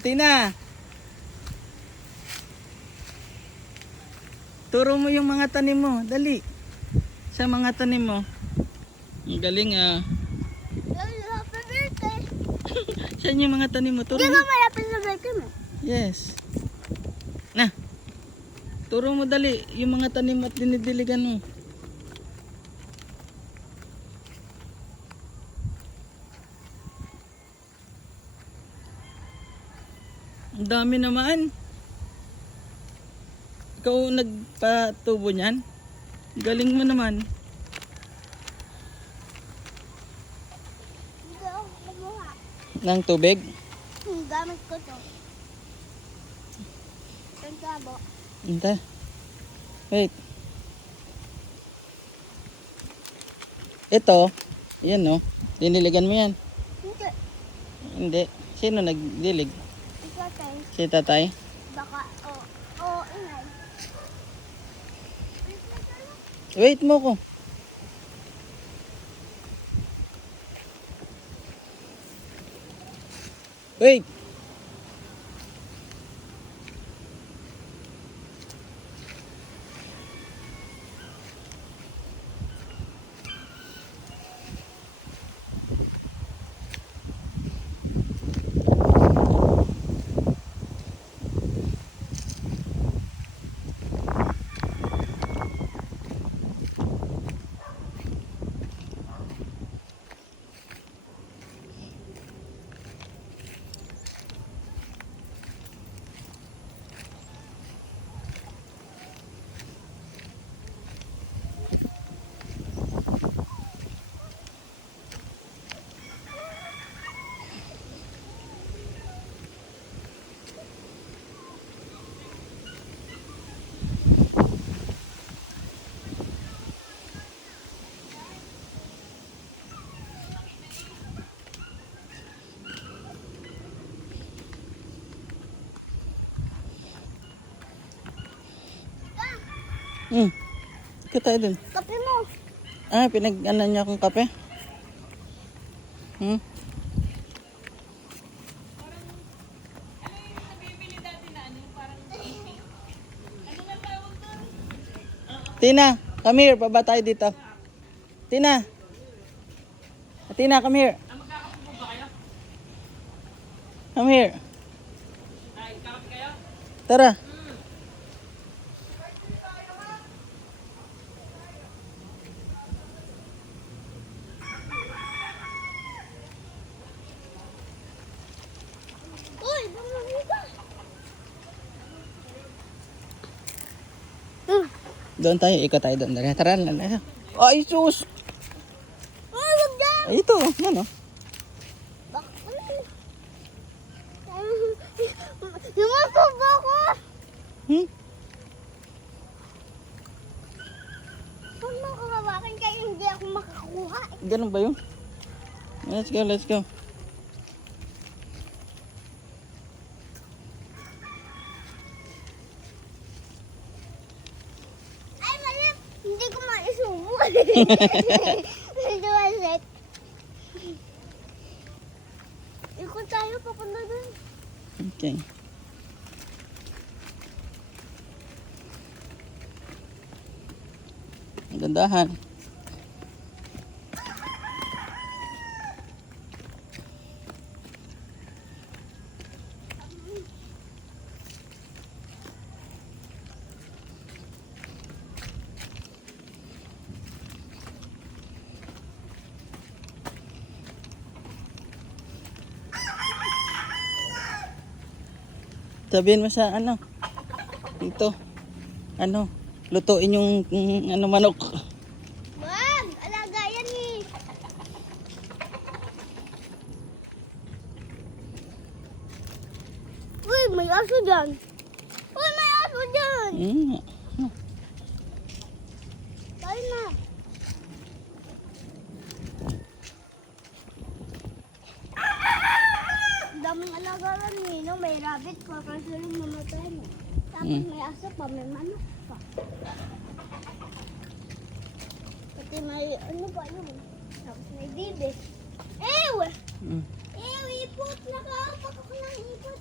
Athena! Turo mo yung mga tanim mo. Dali. Sa mga tanim mo. Ang galing ah. Happy birthday. Saan yung mga tanim mo? Turo Di mo. ba malapit sa birthday mo? Yes. Na. Turo mo dali yung mga tanim at dinidiligan mo. Ang dami naman. Ikaw nagpatubo niyan? Galing mo naman. Hindi ako kumuha. Ng tubig? Gamit ko to. Ang tabo. Hinta. Wait. Ito. Yan no. Diniligan mo yan. Hindi. Hindi. Sino nagdilig? Ikaw tayo. Si tatay? Baka, inay. Wait mo ko. Wait. Ikaw tayo dun. Kape mo. Pinag-ano niya akong kape? Tina, come here. Baba tayo dito. Tina. Tina, come here. Come here. Tara. Uy, bumalik ka. Doon tayo. Ikot tayo doon. Tara. Ay, sus. Uy, wag dyan. Ay, ito. Yan o. Lumabog ako. Kung makahawakan kayo, hindi ako makakuha. Ganun ba yun? Let's go. Ay, mali. Hindi ko maisubo. Duwalet. Ikot tayo papunta dun. Okay. Gandahan. Sabihin mo sa dito, lutuin yung manok. Wag! Alaga yan eh. Uy, may aso dyan. Uy, may aso dyan. Tayo na. Daming alaga yan eh. No? May rabbit pa kasi rin mamatay mo. Tapos may aso pa, may manok pa. Pati may ano pa yun. Tapos may bibi. Ew! Ew, ipot! Nakaapak ako ng ipot.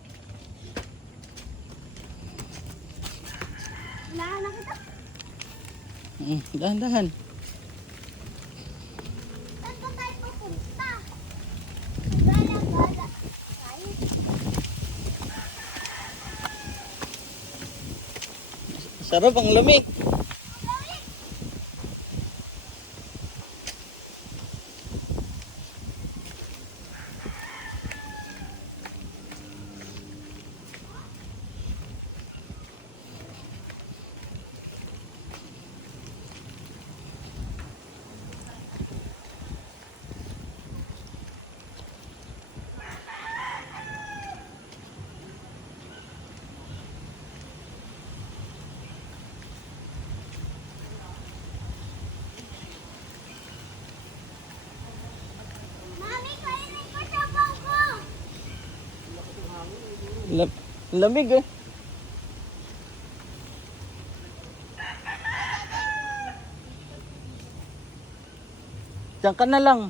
Naanak kita. Dahan-dahan. Saan ba tayo pupunta? Gala-gala. Ay, Sarap ang lamig. Mami, kainin ko sa bangko. Lamig eh. Diyan ka na lang.